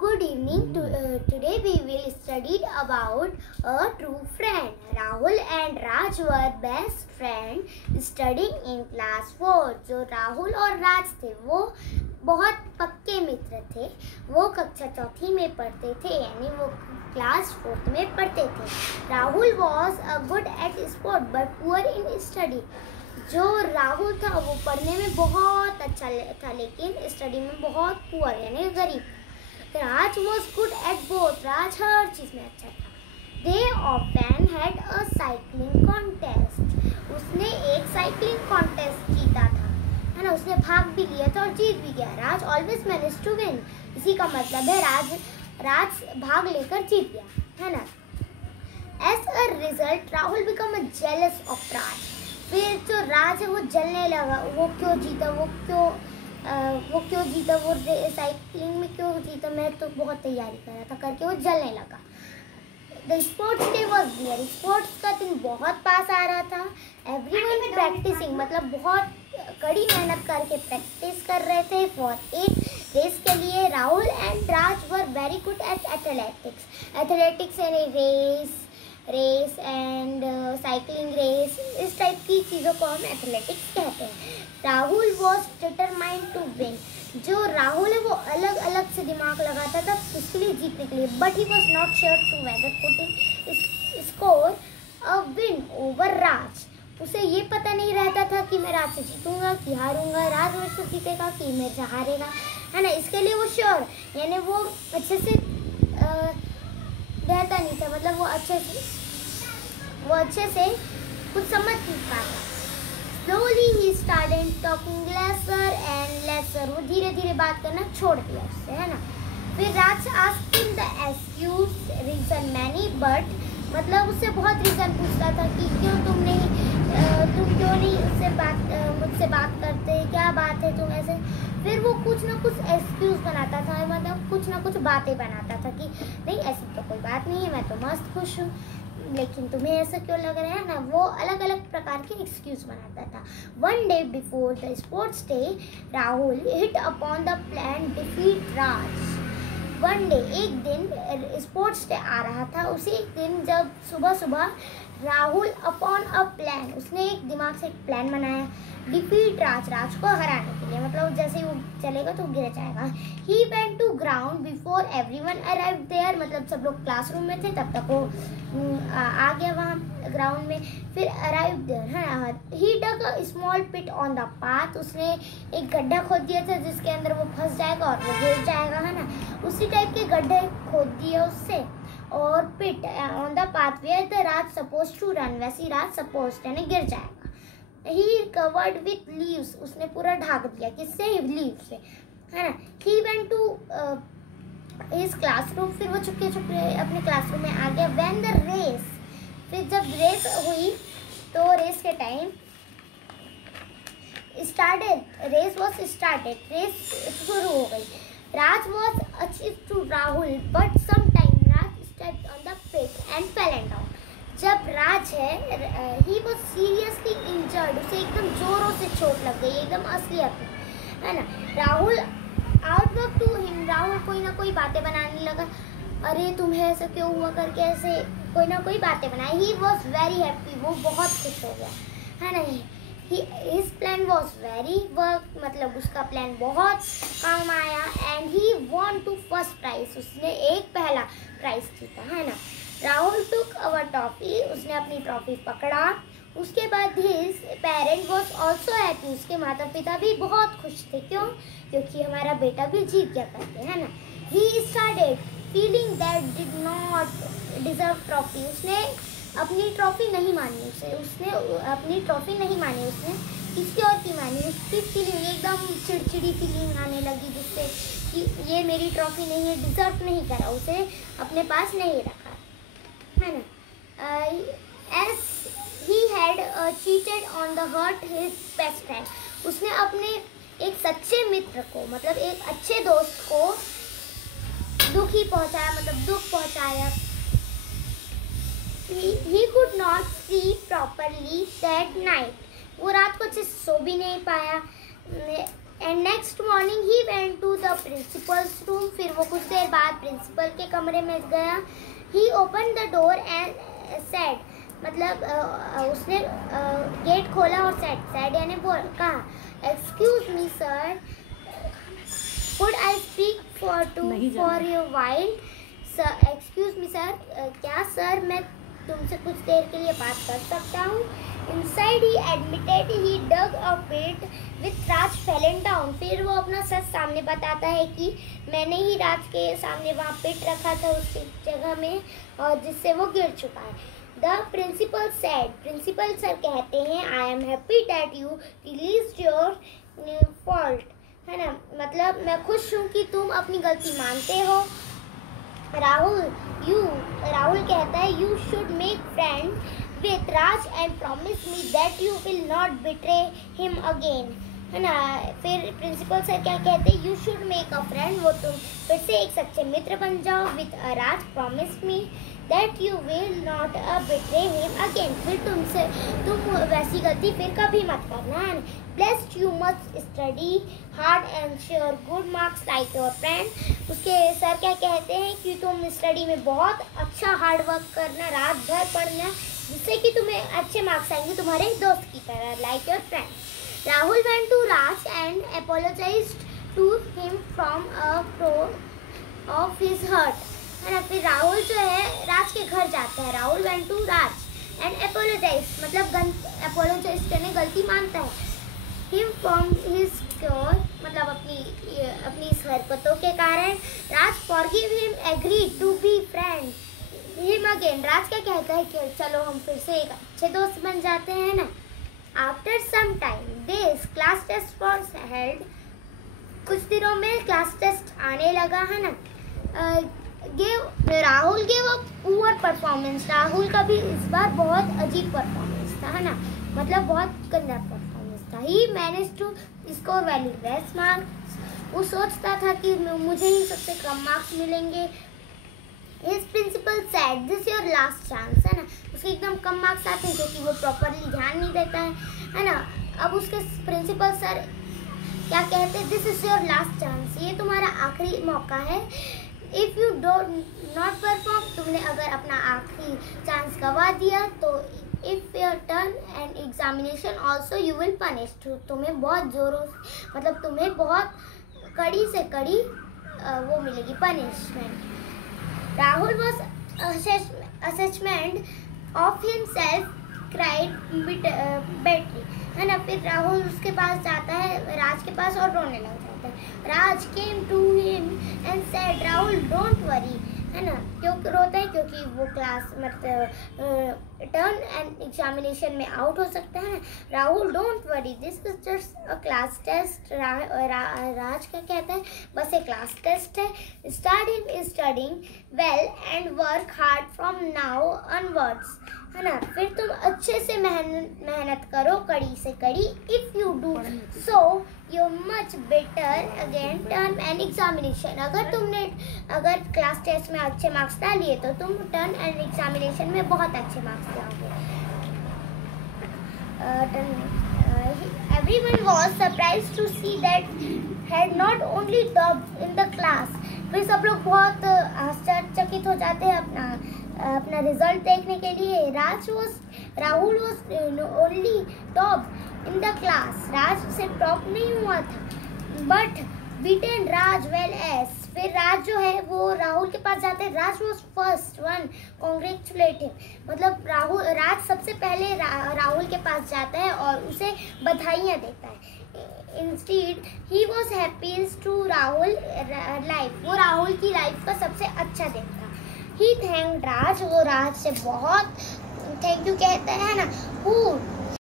Good evening. Today we will study about a true friend. Rahul and Raj were best friends studying in class 4. जो राहुल और राज थे वो बहुत पक्के मित्र थे. वो कक्षा चौथी में पढ़ते थे, यानी वो क्लास 4 में पढ़ते थे. Rahul was good at sport but poor in study. जो राहुल था वो पढ़ने में बहुत अच्छा था लेकिन स्टडी में बहुत पुअर यानी गरीब. राज was good at both. राज हर चीज में अच्छा था. They often had a cycling contest. उसने एक साइकिलिंग कॉन्टेस्ट जीता था, है ना. उसने भाग भी लिया था और जीत भी गया. राज always managed to win. इसी का मतलब है राज भाग लेकर जीत गया, है ना. As a result, Rahul become a jealous of Raj. फिर जो राज है वो जलने लगा. वो क्यों जीता, वो साइकिलिंग में क्यों जीता, मैं तो बहुत तैयारी कर रहा था करके वो जलने लगा. The sports day was near. Sports का दिन बहुत पास आ रहा था. एवरीवन प्रैक्टिसिंग मतलब बहुत कड़ी मेहनत करके प्रैक्टिस कर रहे थे फॉर एक रेस के लिए. Rahul and Raj were very good at athletics यानी रेस एंड साइकिलिंग रेस, इस टाइप की चीज़ों को हम एथलेटिक्स कहते हैं. Rahul was determined to win. जो राहुल है वो अलग अलग से दिमाग लगाता था उसके लिए जीतने के लिए. But he was not sure to whether putting score a win over Raj. उसे ये पता नहीं रहता था कि मैं राज से जीतूंगा कि हारूंगा, राज मेरे से जीतेगा कि मेरे से हारेगा, है ना. इसके लिए वो श्योर यानी वो अच्छे से रहता नहीं था, मतलब वो अच्छे से कुछ समझ नहीं पाता. Slowly he started talking lesser and lesser. वो धीरे धीरे बात करना छोड़ दिया उससे, है ना. फिर राज asked him the excuse reason many but मतलब उससे बहुत रीज़न पूछता था कि तुम क्यों नहीं मुझसे बात करते, क्या बात है तुम ऐसे. फिर वो कुछ ना कुछ एक्सक्यूज़ बनाता था, मतलब कुछ ना कुछ बातें बनाता था कि नहीं ऐसी तो कोई बात नहीं है, मैं तो मस्त खुश हूँ, लेकिन तुम्हें ऐसा क्यों लग रहा है ना. वो अलग अलग प्रकार के एक्सक्यूज़ बनाता था. One day before the sports day Rahul hit upon the plan defeat Raj. One day एक दिन स्पोर्ट्स डे आ रहा था. उसी दिन जब सुबह राहुल अपॉन अ प्लान, उसने एक दिमाग से एक प्लान बनाया डिफीट राज को हराने के लिए. मतलब जैसे ही वो चलेगा तो गिर जाएगा. He went to ground before everyone arrived there. मतलब सब लोग क्लासरूम में थे तब तक वो आ गया वहाँ ग्राउंड में. फिर अराइव्ड देयर, है. He dug a small pit on the path. उसने एक गड्ढा खोद दिया था जिसके अंदर वो फंस जाएगा और वो गिर जाएगा, है ना. उसी टाइप के गड्ढे खोद दिए उससे. और pit on the path where the Raj supposed to run, वैसी राज सपोज यानी गिर जाएगा. He covered with leaves. उसने पूरा ढक दिया किससे, लीव्स से, है ना. He went to his classroom. फिर वो छुपके अपने क्लासरूम में आ गया. व्हेन द रेस, फिर जब रेस हुई तो रेस के time race was started, race शुरू हो गई. Raj was achieve to Rahul but some time Raj stepped on the pit and fell down. जब राज है ही वॉज सीरियसली इंजर्ड. उसे एकदम जोरों से चोट लग गई, एकदम असलियत में, है ना. Rahul outwork to him. Rahul कोई ना कोई बातें बनाने लगा. अरे तुम्हें ऐसा क्यों हुआ करके ऐसे कोई ना कोई बातें बनाई. He was very happy. वो बहुत खुश हो गया, है ना. His plan was very work. मतलब उसका प्लान बहुत काम आया. And he want to first prize. उसने एक पहला प्राइज जीता, है ना. Rahul took our trophy. उसने अपनी ट्रॉफी पकड़ा. उसके बाद his parent was also happy. उसके माता पिता भी बहुत खुश थे. क्यों? क्योंकि हमारा बेटा भी जीत गया करते, है ना. He started feeling that did not deserve trophy. उसने अपनी ट्रॉफी नहीं मानी. उसने अपनी ट्रॉफी नहीं मानी. उसने किसी और की मानी. उसकी फीलिंग एकदम चिड़चिड़ी फीलिंग आने लगी जिससे कि ये मेरी ट्रॉफी नहीं है, डिजर्व नहीं करा, उसे अपने पास नहीं रखा, है ना. As he had cheated on the hurt his best friend. उसने अपने एक सच्चे मित्र को, मतलब एक अच्छे दोस्त को दुखी पहुंचाया, मतलब दुख पहुंचाया. He could not sleep properly that night. वो रात को अच्छे सो भी नहीं पाया. And next morning he went to the principal's room. फिर वो कुछ देर बाद प्रिंसिपल के कमरे में गया। He open the door and said, मतलब उसने गेट खोला और सेड यानी कहा, excuse me sir, could I speak for your while. Excuse me sir, क्या सर मैं तुमसे कुछ देर के लिए बात कर सकता हूँ? Inside he admitted he dug a pit with Raj fallen down। फिर वो अपना सच सामने बताता है कि मैंने ही राज के सामने वहाँ पिट रखा था उस जगह में, और जिससे वो गिर चुका है। The principal said, principal sir कहते हैं, I am happy that you realized your fault, है ना, मतलब मैं खुश हूँ कि तुम अपनी गलती मानते हो। राहुल कहता है, you should make friends with Raj and promise me that you will not betray him again, है ना। फिर प्रिंसिपल सर क्या कहते हैं, you should make a friend, वो तुम फिर से एक सच्चे मित्र बन जाओ, with Raj promise me that you will not betray him again, फिर तुम वैसी गलती फिर कभी मत करना, है ना। Blessed you must study hard and share good marks like your friend। उसके सर क्या कहते हैं कि तुम स्टडी में बहुत अच्छा हार्ड वर्क करना, रात भर पढ़ना, जिससे कि तुम्हें अच्छे मार्क्स आएंगे तुम्हारे दोस्त की तरह, like your friend. Rahul went to Raj and apologised to him from a core of his heart, है ना। फिर राहुल जो है राज के घर जाता है। Rahul went to Raj and apologise, मतलब अपोलोजाइज करने, गलती मानता है। हिम फ्रॉम हिज क्योर, मतलब अपनी इस हरकतों के कारण। Raj forgive him, agreed to be friend him again. Raj क्या कहता है कि चलो हम फिर से एक अच्छे दोस्त बन जाते हैं ना। After some time days class test was held, कुछ दिनों में क्लास टेस्ट आने लगा, है ना। Rahul gave a poor performance, Rahul का भी इस बार बहुत अजीब परफॉर्मेंस था, है ना, मतलब बहुत गंदा परफॉर्मेंस था। He manage to score very less marks, वो सोचता था कि मुझे ही सबसे कम मार्क्स मिलेंगे। His principal said, this your last chance, है ना, उसके एकदम कम मार्क्स आते हैं क्योंकि वो प्रॉपरली ध्यान नहीं देता है ना। अब उसके प्रिंसिपल सर क्या कहते हैं, this is your last chance, ये तुम्हारा आखिरी मौका है। If you don't not perform, तुमने अगर अपना आखिरी चांस गवा दिया तो if your turn end examination also you will punish, तुम्हें बहुत जोरों, मतलब तुम्हें बहुत कड़ी से कड़ी वो मिलेगी punishment. Rahul was assessment of himself cried bitterly, है ना। फिर राहुल उसके पास जाता है, राज के पास, और रोने लग जाता है। राज came to him and said, Rahul don't worry, है ना। क्यों रोता है? क्योंकि वो क्लास मतलब टर्न एंड एग्जामिनेशन में आउट हो सकता है। Rahul don't worry, this is just a class test. Raj क्या कहता है, बस एक क्लास टेस्ट है। Start studying well and work hard from now onwards, है ना। फिर तुम अच्छे से मेहनत करो, कड़ी से कड़ी। If you do so you much better again turn end examination, अगर क्लास टेस्ट में अच्छे मार्क्स ला लिए तो तुम टर्न एंड एग्जामिनेशन में बहुत अच्छे मार्क्स लाओगे। Everyone was surprised to see that had not only topped in the class। फिर सब लोग बहुत आश्चर्यचकित हो जाते हैं अपना रिजल्ट देखने के लिए। Rahul was only top in the class, राज से टॉप नहीं हुआ था, but beaten Raj well as। फिर राज जो है वो राहुल के पास जाते हैं। राज was first one, congratulate him, मतलब राज सबसे पहले राहुल के पास जाता है और उसे बधाइयाँ देता है। Instead he was happiest to Rahul life, वो राहुल की लाइफ का सबसे अच्छा दिन था। He thanked राज, वो राज से बहुत थैंक यू कहता है ना। Who